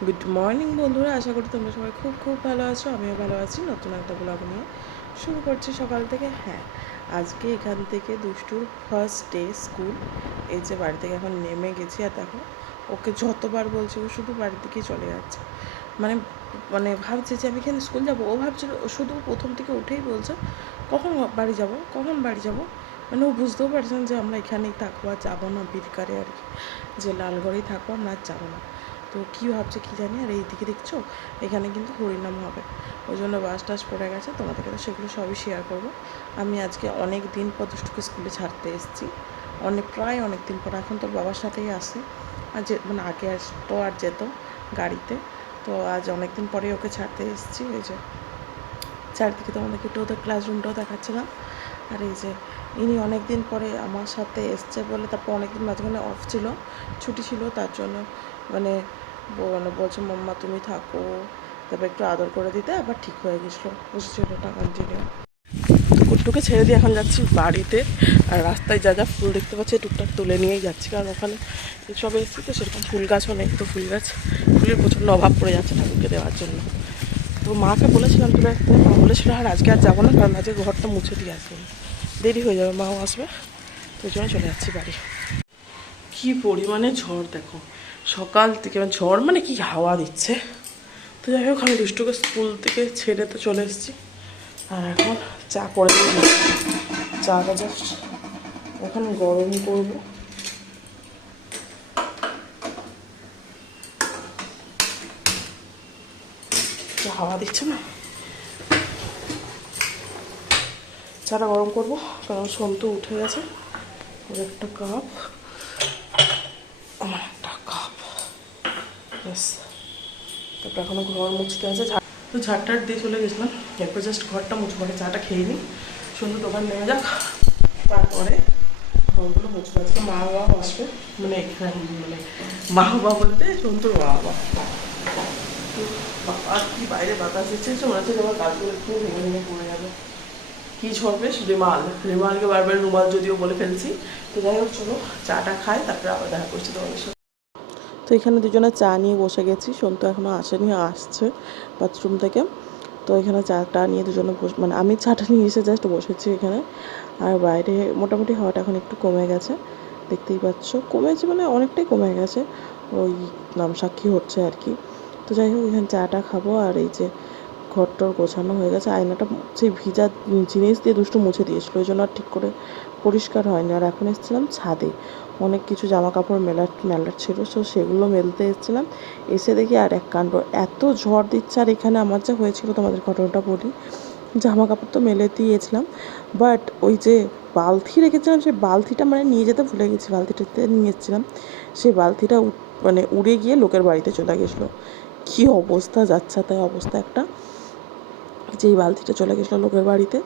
Good morning বন্ধুরা। আশা করি তোমরা সবাই খুব খুব ভালো আছো। আমিও ভালো আছি নতুন একটা ব্লগ নিয়ে। শুরু করছি সকাল থেকে। হ্যাঁ আজকে এখান থেকে দুষ্টুর ফার্স্ট ডে স্কুল এই যে বাড়ি থেকে এখন নেমে গেছি আর দেখো, ওকে যতবার বলছি ও শুধু বাড়ি থেকেই চলে যাচ্ছে। মানে মানে ভাবছে যে আমি এখানে স্কুল যাব। ও ভাবছিল শুধু প্রথম থেকে উঠেই বলছে, কখন বাড়ি যাব? কখন বাড়ি যাব? মানে ও বুঝতেও পারছেন যে আমরা এখানেই থাকব আর যাব না, বিরকারে আর কি। যে লালগড়েই থাকব, আমরা আর যাব না। তো কী ভাবছে কী জানি, আর এইদিকে দেখছ, এখানে কিন্তু হরিনাম হবে। ওই জন্য বাস টাস পড়ে গেছে তোমাদেরকে তো সেগুলো সবই শেয়ার করব। আমি আজকে অনেক দিন পর দুষ্টুকে স্কুলে ছাড়তে এসেছি। অনেক, প্রায় অনেক দিন পর, এখন তোর বাবার সাথেই আসে আর যে মানে আগে আসতো আর যেত গাড়িতে, তো আজ অনেক দিন পরে ওকে ছাড়তে এসেছি। ওই যে, চারদিকে তোমাদেরকে একটু ওদের ক্লাসরুমটাও দেখাচ্ছিলাম। আর এই যে, ইনি অনেক দিন পরে আমার সাথে এসছে বলে তারপর অনেকদিন মাঝখানে অফ ছিল, ছুটি ছিল, তার জন্য মানে মানে বলছে, মাম্মা, তুমি থাকো। তারপর একটু আদর করে দিতে, আবার ঠিক হয়ে গেছিল। বুঝেছিল ওটা কন্টিনিউ কুট্টুকে ছেড়ে দিয়ে এখন যাচ্ছি বাড়িতে, আর রাস্তায় যা যা ফুল দেখতে পাচ্ছি টুকটাক তুলে নিয়েই যাচ্ছি, কারণ ওখানে সব এসেছি তো সেরকম ফুল গাছও নেই, তো ফুল গাছ, ফুলের প্রচণ্ড অভাব পড়ে যাচ্ছে ঠাকুরকে দেওয়ার জন্য। তো মাকে বলেছিলাম তুলে রাখতে মা বলেছিল, আর আজকে আর যাব না, কারণ আজকে ঘরটা মুছে দিয়ে আসব দেরি হয়ে যাবে, মাও আসবে। তো জন্য চলে যাচ্ছি বাড়ি। কি পরিমাণে ঝড় দেখো। সকাল থেকে মানে ঝড় মানে কি হাওয়া দিচ্ছে। তো যাই হোক, আমি দুষ্টুকে স্কুল থেকে ছেড়ে তো চলে এসেছি। আর এখন চা করে। চাটা জাস্ট এখন গরম করব। তো হাওয়া দিচ্ছে না? চাটা গরম করব, কারণ সন্তু উঠে গেছে। ওর একটা কাপ আমার একটা কাপ ব্যাস তারপর এখনও ঘর মুছতে আছে তো ঝাড়টার দিয়ে চলে গেছিলাম। এরপর জাস্ট ঘরটা মুছবো, আগে চাটা খেয়ে নিই। সুন্দর দোকান নেমে যাক। তারপরে ঘরগুলো মুছবো। আজকে মা বাবা আসবে। মানে এখানে মানে মা বাবা বলতে সন্তুর বাবা। তো বাবা কি বাইরে বাতাস দিচ্ছে মনে হচ্ছে তোমার গাছগুলো একটু ভেঙে ভেঙে পড়ে যাবে। কি ঝরবে? রেমাল রেমালকে বারবার রুমাল যদিও বলে ফেলছি। তো যাই হোক, চলো, চাটা খাই, তারপরে আবার দেখা করছি তোমাদের সাথে। তো এখানে দুজনে চা নিয়ে বসে গেছি। সন্তু এখনও আসেনি, আসছে বাথরুম থেকে। তো এখানে চাটা নিয়ে দুজনে বস মানে আমি চাটা নিয়ে এসে জাস্ট বসেছি এখানে। আর বাইরে মোটামুটি হাওয়াটা এখন একটু কমে গেছে, দেখতেই পাচ্ছ। কমেছে মানে অনেকটাই কমে গেছে। ওই নাম সাক্ষী হচ্ছে আর কি। তো যাই হোক, এখানে চাটা খাব আর এই যে ঘরটর গোছানো হয়ে গেছে। আয়নাটা সেই ভিজা জিনিস দিয়ে দুষ্টু মুছে দিয়েছিল ওই জন্য আর ঠিক করে পরিষ্কার হয়নি। আর এখন এসেছিলাম ছাদে। অনেক কিছু জামা কাপড় মেলার মেলার ছিল সো সেগুলো মেলতে এসেছিলাম। এসে দেখি আর এক কাণ্ড। এত ঝড় দিচ্ছে আর এখানে আমার যা হয়েছিল, তোমাদের ঘটনাটা বলি। জামা কাপড় তো মেলে দিয়েছিলাম বাট ওই যে বালতি রেখেছিলাম, সেই বালতিটা মানে নিয়ে যেতে ভুলে গেছি, বালতিটাতে নিয়ে এসেছিলাম। সেই বালতিটা মানে উড়ে গিয়ে লোকের বাড়িতে চলে গেছিল। কী অবস্থা যাচ্ছে তাই অবস্থা একটা। যে এই বালতিটা চলে গেছিল লোকের বাড়িতে।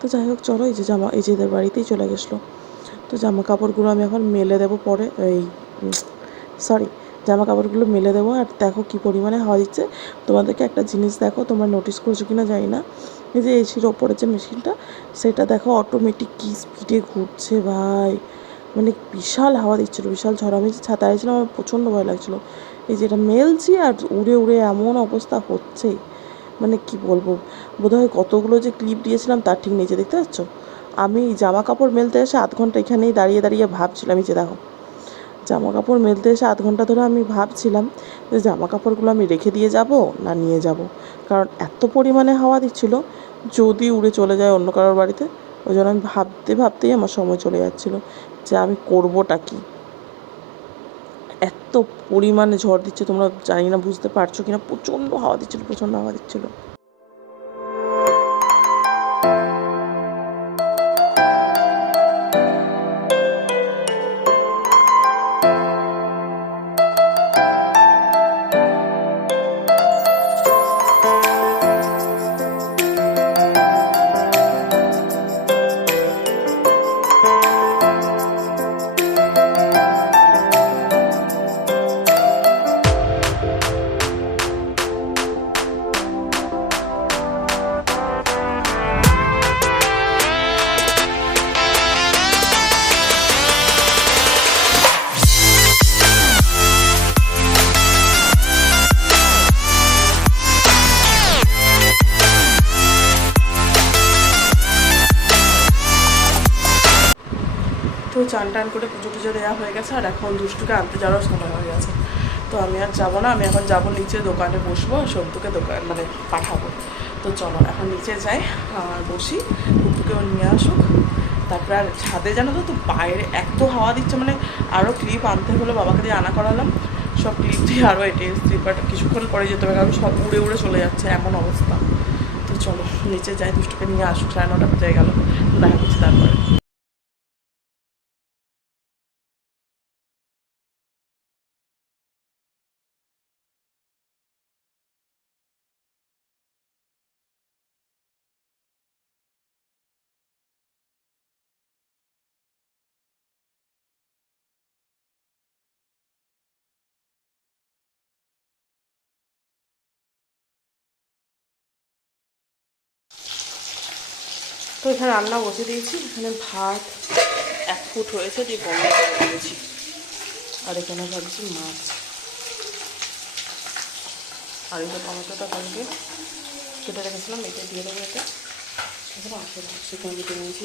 তো যাই হোক, চলো এই যে জামা, এই যেদের বাড়িতেই চলে গেছিল। তো জামা কাপড়গুলো আমি এখন মেলে দেবো পরে, এই সরি জামা কাপড়গুলো মেলে দেবো। আর দেখো কী পরিমাণে হাওয়া দিচ্ছে। তোমাদেরকে একটা জিনিস দেখো, তোমরা নোটিস করছ কি না জানি না। এই যে এসির ওপরে যে মেশিনটা সেটা দেখো অটোমেটিক কী স্পিডে ঘুরছে ভাই। মানে বিশাল হাওয়া দিচ্ছিল, বিশাল ঝড়। আমি যে ছিলাম, আমার প্রচণ্ড ভয় লাগছিল। এই যেটা মেলছি আর উড়ে উড়ে এমন অবস্থা হচ্ছেই। মানে কি বলব? বোধহয় কতগুলো যে ক্লিপ দিয়েছিলাম, তার ঠিক নিচে দেখতে পাচ্ছ? আমি জামা কাপড় মেলতে এসে আধ ঘণ্টা এখানেই দাঁড়িয়ে দাঁড়িয়ে ভাবছিলাম, এই যে দেখো। জামা কাপড় মেলতে এসে আধ ঘণ্টা ধরে আমি ভাবছিলাম যে জামা কাপড়গুলো আমি রেখে দিয়ে যাব না নিয়ে যাব? কারণ এত পরিমাণে হাওয়া দিচ্ছিল, যদি উড়ে চলে যায় অন্য কারোর বাড়িতে ওই জন্য আমি ভাবতে ভাবতেই আমার সময় চলে যাচ্ছিল যে আমি করবোটা কি? এত পরিমাণে ঝড় দিচ্ছে, তোমরা জানি না, বুঝতে পারছ কিনা, প্রচণ্ড হাওয়া দিচ্ছিল, প্রচণ্ড হাওয়া দিচ্ছিল। চান টান করে পুজো টুজো দেওয়া হয়ে গেছে, আর এখন দুষ্টুকে আনতে যাওয়ার সময় হয়ে গেছে। তো আমি আর যাব না, আমি এখন যাব নিচে দোকানে বসবো, আর সন্তুকে দোকান মানে পাঠাবো। তো চলো, এখন নিচে যাই আর বসি কুকুরকেও নিয়ে আসুক। তারপরে আর ছাদে জানো তো তো বাইরে এত হাওয়া দিচ্ছে মানে আরও ক্লিপ আনতে হলো, বাবাকে দিয়ে আনা করালাম। সব ক্লিপ দিয়ে আরও এটে স্লিপারটা কিছুক্ষণ পরে যেতে হবে, কারণ সব উড়ে উড়ে চলে যাচ্ছে এমন অবস্থা। তো চলো, নিচে যাই, দুষ্টুকে নিয়ে আসুক, সাড়ে নটা বেজে গেল। দেখা করছি তারপরে। তো এখানে রান্না বসে দিয়েছি। এখানে ভাত এক ফুট হয়েছে, দিয়ে বন্ধ করে দিয়েছি। আর এখানে ভাবছি মাছ। আর যে টমেটোটা কালকে কেটে রেখেছিলাম এটা দিয়ে দেবো এটা। এখানে আসে না সেখানে কেটে নিয়েছি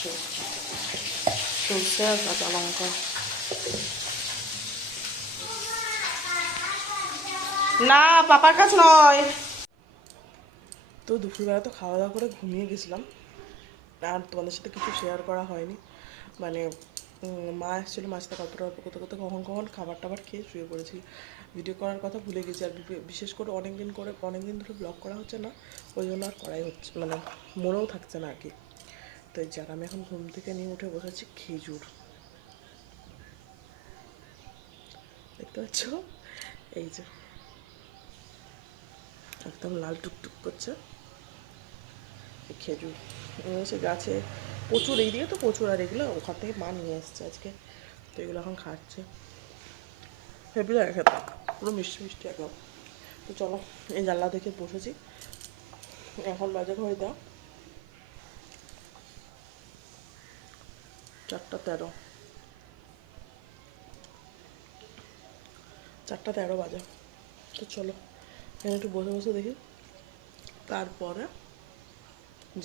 সর্ষে। সর্ষে আর কাঁচা লঙ্কা। না, পাপার কাছে নয়। তো দুপুরবেলা তো খাওয়া দাওয়া করে ঘুমিয়ে গেছিলাম। আর তোমাদের সাথে কিছু শেয়ার করা হয়নি। মানে মা এসেছিল মাছ সাথে গল্প টল্প করতে করতে কখন কখন খাবার টাবার খেয়ে শুয়ে পড়েছি। ভিডিও করার কথা ভুলে গেছি। আর বিশেষ করে অনেক দিন করে অনেক দিন ধরে ব্লগ করা হচ্ছে না, ওই জন্য আর করাই হচ্ছে মানে মনেও থাকছে না আর কি তো এই যার, আমি এখন ঘুম থেকে নিয়ে উঠে বসেছি, খেজুর। দেখতে পাচ্ছ? এই যে। একদম লাল টুকটুক করছে। খেজুর। এগুলো গাছে প্রচুর, এই দিকে তো প্রচুর, আর এগুলো ওখান থেকে মা নিয়ে এসছে আজকে, তো এগুলো এখন খাচ্ছে। হেভি লাগে খেতে পুরো মিষ্টি মিষ্টি একদম তো চলো, এই জানলা দেখে বসেছি। এখন বাজে ঘরে দাও চারটা তেরো। চারটা তেরো বাজে। তো চলো, এখানে একটু বসে বসে দেখি। তারপরে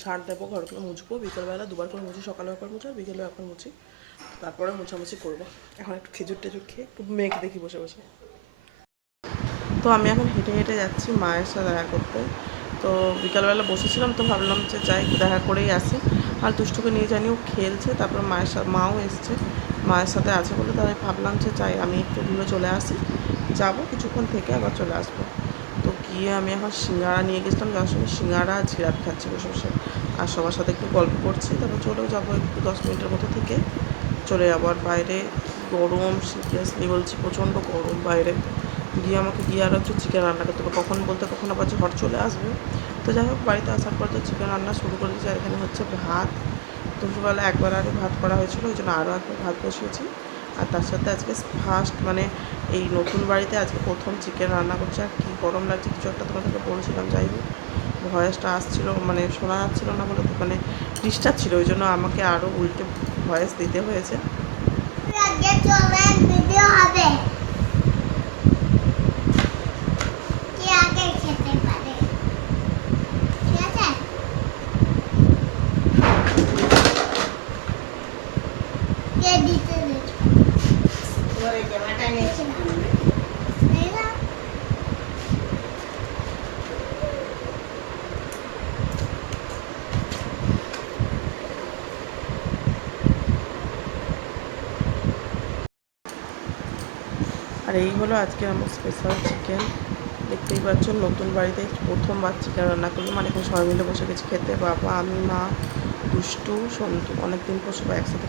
ঝাড় দেবো ঘরগুলো মুছবো, বিকেলবেলা দুবার করে মুছি, সকালে একবার মুছি আর বিকেলে একবার মুছি। তারপরে মোছামুছি করব। এখন একটু খেজুর টেজুর খেয়ে একটু মেঘ দেখি বসে বসে। তো আমি এখন হেঁটে হেঁটে যাচ্ছি মায়ের সাথে দেখা করতে। তো বিকালবেলা বসেছিলাম তো ভাবলাম যে যাই দেখা করেই আসি। আর দুষ্টুকে নিয়ে জানি ও খেলছে, তারপর মায়ের সাথে, মাও এসছে। মায়ের সাথে আছে বলে তাই ভাবলাম যে যাই আমি একটু ঘুরে চলে আসি। যাব কিছুক্ষণ থেকে আবার চলে আসব। গিয়ে আমি এখন সিঙ্গারা নিয়ে গেছিলাম, যার সঙ্গে সিঙ্গারা আর খাচ্ছি বসে বসে। আর সবার সাথে একটু গল্প করছি, তারপর চলেও যাব একটু দশ মিনিটের মতো থেকে। চলে যাব আর বাইরে। গরম সিরিয়াসলি বলছি, প্রচণ্ড গরম বাইরে। গিয়ে আমাকে গিয়ে আর হচ্ছে চিকেন রান্না করতে হবে। কখন বলতে কখন আবার ঝড় চলে আসবে। তো যাই হোক, বাড়িতে আসার পর তো চিকেন রান্না শুরু করে দিয়েছি। আর এখানে হচ্ছে ভাত। দুপুরবেলা একবার আগে ভাত করা হয়েছিল, ওই জন্য আরও একবার ভাত বসিয়েছি। আর তার সাথে আজকে ফার্স্ট মানে এই নতুন বাড়িতে আজকে প্রথম চিকেন রান্না করছে। আর কী গরম লাগছে, কিছু একটা তোমাদেরকে বলছিলাম, যাই হোক। ভয়েসটা আসছিল মানে শোনা যাচ্ছিল না বলে তো মানে ডিস্টার্ব ছিল, ওই জন্য আমাকে আরও উল্টে ভয়েস দিতে হয়েছে আগে চলেন ভিডিও হবে কে আগে খেতে পারে ঠিক আছে কে দিতে দিচ্ছে এই না? আর এই হলো আজকে আমার স্পেশাল চিকেন দেখতেই পাচ্ছেন নতুন বাড়িতে প্রথমবার চিকেন রান্না করল মানে সবাই মিলে বসে গেছি, খেতে বাবা, আমি, মা, দুষ্টু, সন্তু। অনেকদিন পর সবাই একসাথে